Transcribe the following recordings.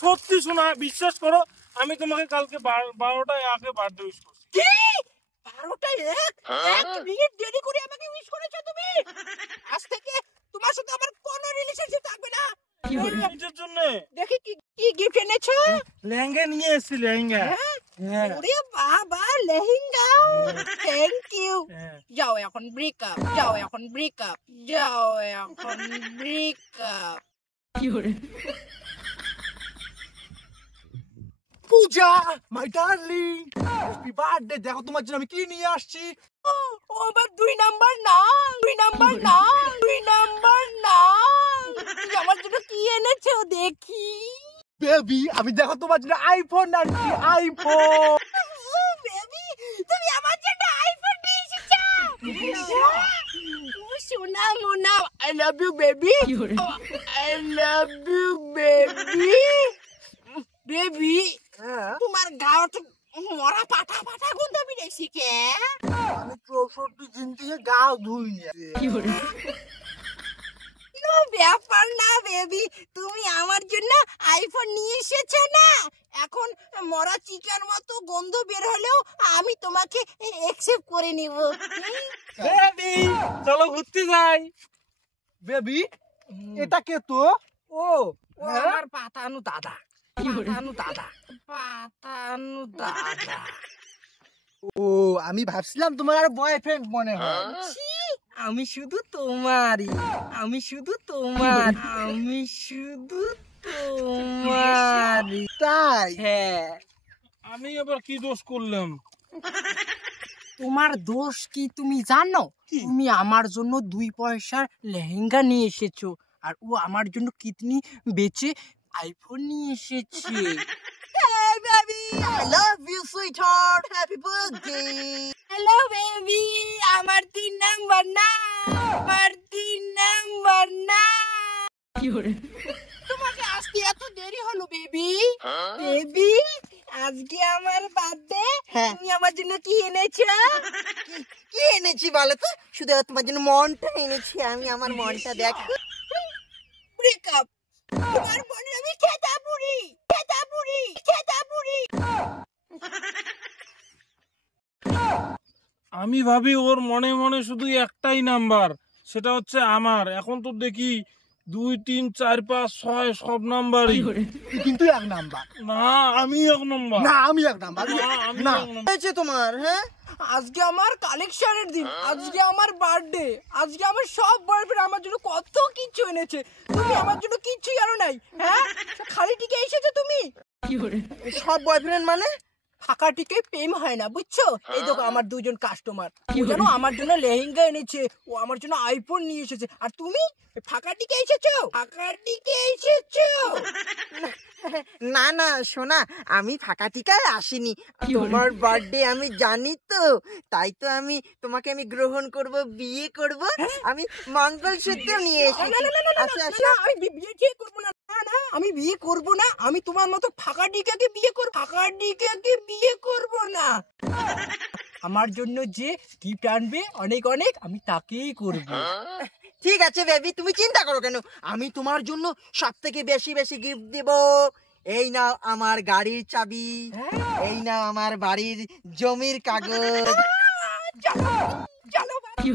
সত্যি শোনা, বিশ্বাস করো, আমি তোমাকে কালকে 12টায় আগে বার্থডে উইশ করছি। কি 12টায় এক মিনিট দেরি করে আমাকে উইশ করেছো তুমি? আজ থেকে তোমার সাথে আমার কোনো রিলেশনশিপ থাকবে না। নিজের জন্য দেখি কি কি গিফট এনেছো? লেহেঙ্গা নিয়ে এসেছি, লেহেঙ্গা। হ্যাঁ। ওরে বাবা, লেহেঙ্গা, থ্যাংক ইউ। যাও এখন ব্রেকআপ, যাও এখন ব্রেকআপ, যাও এখন ব্রেকআপ। কি হরে পূজা, মাই ডার্লিং, হ্যাপি বার্থডে। দেখো তোমার জন্য আমি কি নিয়ে আসছি। ও আবার 2 নাম্বার না, 2 নাম্বার না, 2 নাম্বার না। তুমি আমার জন্য কি এনেছো দেখি? বেবি, আমি দেখো তোমার জন্য আইফোন আনছি, আইফোন। বেবি, তুমি আমার জন্য আইফোন নিয়ে এসেছো? সোনা মোনা, I love you baby, I love you baby. Baby, তোমার গাওটা মরা পাটা পাটা গন্ধ বেরিয়েছে কে? আমি 64 দিন থেকে গাও ধুই না। নো ব্যাপার না বেবি, তুমি আমার জন্য আইফোন নিয়ে এসেছো না, এখন মরা চিকেন মতো গন্ধ বের হলেও আমি তোমাকে অ্যাকসেপ্ট করে নিব। বেবি, চলো ঘুরতে যাই। বেবি, এটা কে তো? ও আমার পাতানু দাদা, পাতানু দাদা, পাতানু দাদা। ও, আমি ভাবছিলাম তোমার আর বয়ফ্রেন্ড মনে হয়। আমি শুধু তোমারই, আমি শুধু তোমার, আমি শুধু তোমারই। তাই? হ্যাঁ। আমি আবার কি দোষ করলাম? তোমার দোষ কি তুমি জানো? তুমি আমার জন্য 2 পয়সার লেহেঙ্গা নিয়ে এসেছো, আর ও আমার জন্য কিডনি বেচে আইফোন নিয়ে এসেছে। Hey baby, I love you sweetheart, happy birthday. Hello baby, আমার 3 নাম্বার না, আমার 3 নাম্বার না। কি হরে তোমাকে আসতে এত দেরি হলো বেবি? বেবি, আজকে আমার বার্থডে, তুমি আমার জন্য কি এনেছো? কি এনেছি বলো তো? শুধু তোমার জন্য মনটা এনেছি আমি, আমার মনটা দেখো। ব্রেকআপ। তোমার মনে আমি খেতা পুরি, খেতা পুরি, খেতা পুরি। আমি ভাবি ওর মনে মনে শুধু একটাই নাম্বার, সেটা হচ্ছে আমার। এখন তো দেখি 2, 3, 4, 5, 6 সব নাম্বারই। কিন্তু এক নাম্বার না, আমি এক নাম্বার। না, আমি এক নাম্বার না। হয়েছে তোমার? হ্যাঁ, আজকে আমার কালেকশনের দিন, আজকে আমার বার্থডে, আজকে আমার সব বয়ফ্রেন্ড আমার জন্য কত কিছু এনেছে, তুমি আমার জন্য কিচ্ছুই আনো নাই। হ্যাঁ, খালি টিকে এসেছো তুমি। সব বয়ফ্রেন্ড মানে? ফাঁকা টিকে প্রেম হয় না, বুঝছো? এই দেখো আমার 2জন কাস্টমার, ও জানো আমার জন্য লেহেঙ্গা এনেছে, ও আমার জন্য আইফোন নিয়ে এসেছে, আর তুমি ফাঁকা টিকে এসেছো, ফাঁকা টিকে এসেছো। না না সোনা, আমি ফাঁকা টিকায় আসিনি। তোমার বার্থডে আমি জানি তো, তাই তো আমি তোমাকে আমি গ্রহণ করব, বিয়ে করব, আমি মঙ্গলসূত্র নিয়ে এসেছি। আচ্ছা, আমি বিয়ে করবো না, না না, আমি বিয়ে করবো না, আমি তোমার মতো ফাঁকা টিকাকে বিয়ে করবো, ফাঁকা টিকাকে বিয়ে করবো না। আমার জন্য যে গিফট আনবে অনেক অনেক, আমি তাকেই করবো। ঠিক আছে বেবি, তুমি চিন্তা করো কেন, আমি তোমার জন্য সব থেকে বেশি বেশি গিফট দেব। এই নাও আমার গাড়ির চাবি, এই নাও আমার বাড়ির জমির কাগজ। চলো চলো কি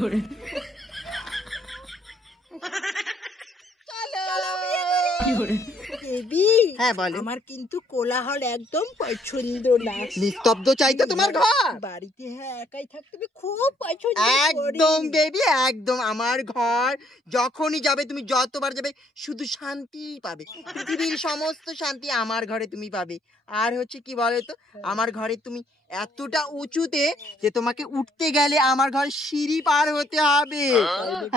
করে বেবি। হ্যাঁ বলো। আমার কিন্তু কোলাহল একদম পছন্দ না। নিস্তব্ধ চাইতো তোমার ঘর? বাড়িতে হ্যাঁ একাই থাকতে আমি খুব পছন্দ করি। একদম বেবি, একদম আমার ঘর। যখনই যাবে তুমি, যতবার যাবে, শুধু শান্তি পাবে। পৃথিবীর সমস্ত শান্তি আমার ঘরে তুমি পাবে। আর হচ্ছে কি বলো তো, আমার ঘরে তুমি এতটা উঁচুতে যে তোমাকে উঠতে গেলে আমার ঘর সিঁড়ি পার হতে হবে।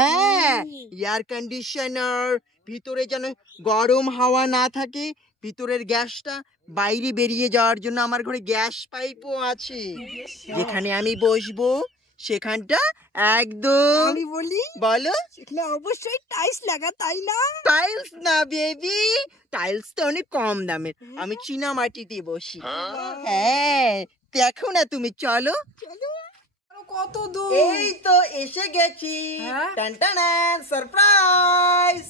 হ্যাঁ, এয়ার কন্ডিশনার, ভিতরে যেন গরম হাওয়া না থাকে, ভিতরের গ্যাসটা বাইরে বেরিয়ে যাওয়ার জন্য আমার ঘরে গ্যাস পাইপও আছে। যেখানে আমি বসবো সেখানটা একদম, আমি বলি বলো, সেখানে অবশ্যই টাইলস লাগা, তাই না? টাইলস না বেবি, টাইলস তো অনেক কম দামের, আমি চীনা মাটি দিয়ে বসি। হ্যাঁ, দেখো না তুমি, চলো। কত দূর? এই তো এসে গেছি। হ্যাঁ? টানটানান সারপ্রাইজ।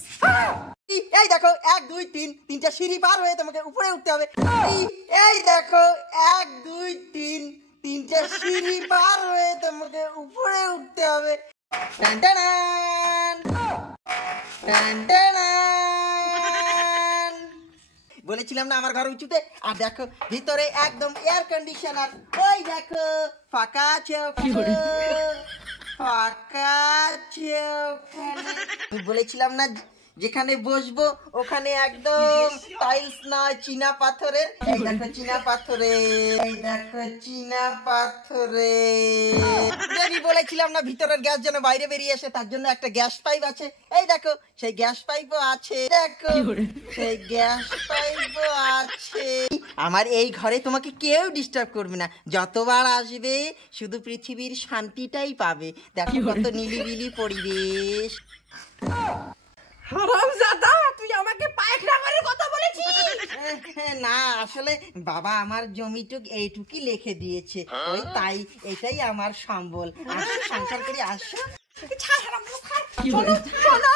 এই দেখো 1 2 3 তিনটা সিঁড়ি পার হয়ে তোমাকে উপরে উঠতে হবে। এই দেখো 1 2 3 তিনটা সিঁড়ি পার হয়ে তোমাকে উপরে উঠতে হবে। টানটানান টানটানান। বলেছিলাম না আমার ঘর উঁচুতে। আর দেখো ভিতরে একদম এয়ার কন্ডিশনার। ওই দেখো ফাঁকা আছে ওখানে, ফাঁকা আছে ওখানে। আমি বলেছিলাম না যেখানে বসবো ওখানে একদম টাইলস নয় চীনা পাথরের। এই দেখো চীনা পাথরের, এই দেখো চীনা পাথরের। আমি বলেছিলাম না ভিতরের গ্যাস যেন বাইরে বেরিয়ে আসে, তার জন্য একটা গ্যাস পাইপ আছে। এই দেখো সেই গ্যাস পাইপও আছে, দেখো সেই গ্যাস পাইপও আছে। আমার এই ঘরে তোমাকে কেউ ডিস্টার্ব করবে না, যতবার আসবে শুধু পৃথিবীর শান্তিটাই পাবে। দেখো কত নিলিবিলি পরিবেশ। হারামজাদা, তুই আমাকে পায়খানা করার কথা বলেছিস? না আসলে বাবা আমার জমিটুক এইটুকুই লিখে দিয়েছে, ওই তাই এটাই আমার সম্বল। আসো সংসার করে আসো। ছাড় হারামজাদা, ছাড়। শোনো, শোনো।